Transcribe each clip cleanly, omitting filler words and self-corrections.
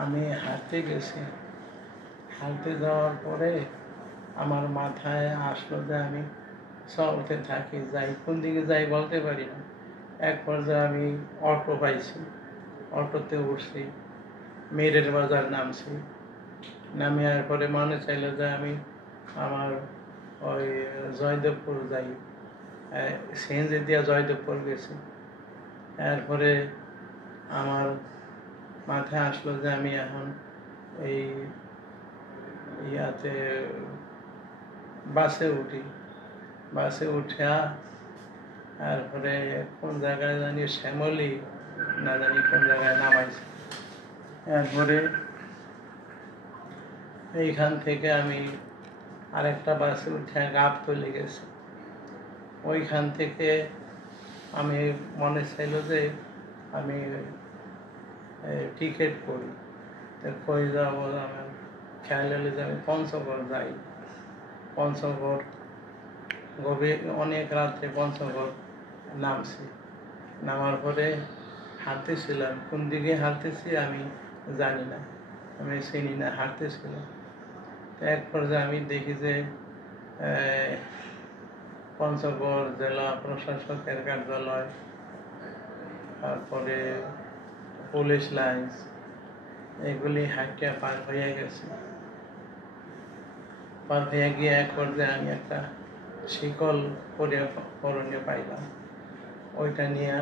আমি হাঁটতে গেছি। হাঁটতে যাওয়ার পরে আমার মাথায় আসলো যে আমি চলতে থাকি, যাই কোন দিকে যাই বলতে পারি না। এক পর্যায়ে আমি অটো পাইছি, অটোতে উঠছি, মেরের বাজার নামছি। নামিয়ার পরে মনে চাইলো যে আমি আমার ওই জয়দেবপুর যাই, সিএনজি দিয়া জয়দেবপুর গেছি। এরপরে আমার মাথায় আসলো যে আমি এখন এই ইয়াতে বাসে উঠি। বাসে উঠিয়া তারপরে কোন জায়গায় জানি শ্যামলি না জানি কোন জায়গায় নামাইছে। এরপরে এইখান থেকে আমি আরেকটা বাসে উঠে গাবতলী গেছি। ওইখান থেকে আমি মনে চাইল যে আমি টিকিট করি, কই যাব। আমার খেয়াল হলে যে আমি পঞ্চগড় যাই। পঞ্চগড় গভীর অনেক রাত্রে পঞ্চগড় নামছি। নামার পরে হাঁটতেছিলাম, কোন দিকে হাঁটতেছি আমি জানি না, আমি চিনি না, হাঁটতেছিলাম। এক পর্যায়ে আমি দেখি যে পঞ্চগড় জেলা প্রশাসকের কার্যালয়, তারপরে পুলিশ লাইন্স, এগুলি হাঁটিয়া পার হয়ে গেছে। পার হয়ে গিয়ে এক পর্যায়ে আমি একটা শিকল করণীয় পাইলাম। ওইটা নিয়ে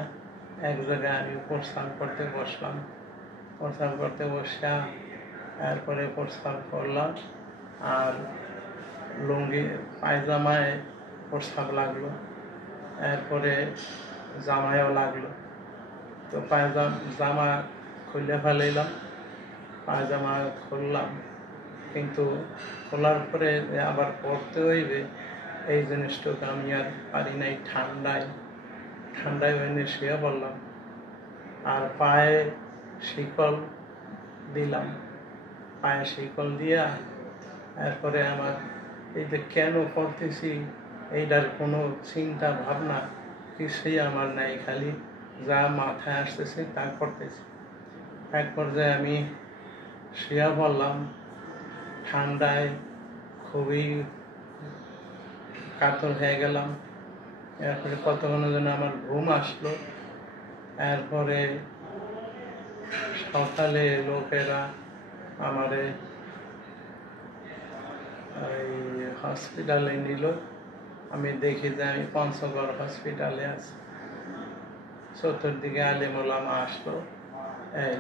এক জায়গায় আমি প্রস্থান করতে বসলাম। প্রস্থান করতে বসা এরপরে প্রস্থান করলাম, আর লুঙ্গি পায়জামায় প্রস্তাব লাগলো, এরপরে জামায়ও লাগলো। তো জামা খুলে ফেলাইলাম, পায়জামা খুললাম, কিন্তু খোলার পরে আবার পরতে হইবে এই জিনিসটুকু আমি আর পারি নাই। ঠান্ডায় ওখানে শুয়ে পড়লাম, আর পায়ে শিকল দিলাম। পায়ে শিকল দিয়া এরপরে আমার এই যে কেন করতেছি এইটার কোনো চিন্তা ভাবনা কিছুই আমার নাই, খালি যা মাথায় আসতেছে তা করতেছি। এক পর্যায়ে আমি শুয়ে পড়লাম, ঠান্ডায় খুবই কাতর হয়ে গেলাম। এরপরে কতক্ষণের জন্য আমার ঘুম আসলো। এরপরে সকালে লোকেরা আমারে ওই হসপিটালে নিল। আমি দেখি যে আমি পঞ্চগড় হসপিটালে আছি। চতুর্দিকে আলেম ওলামা আসলো। এই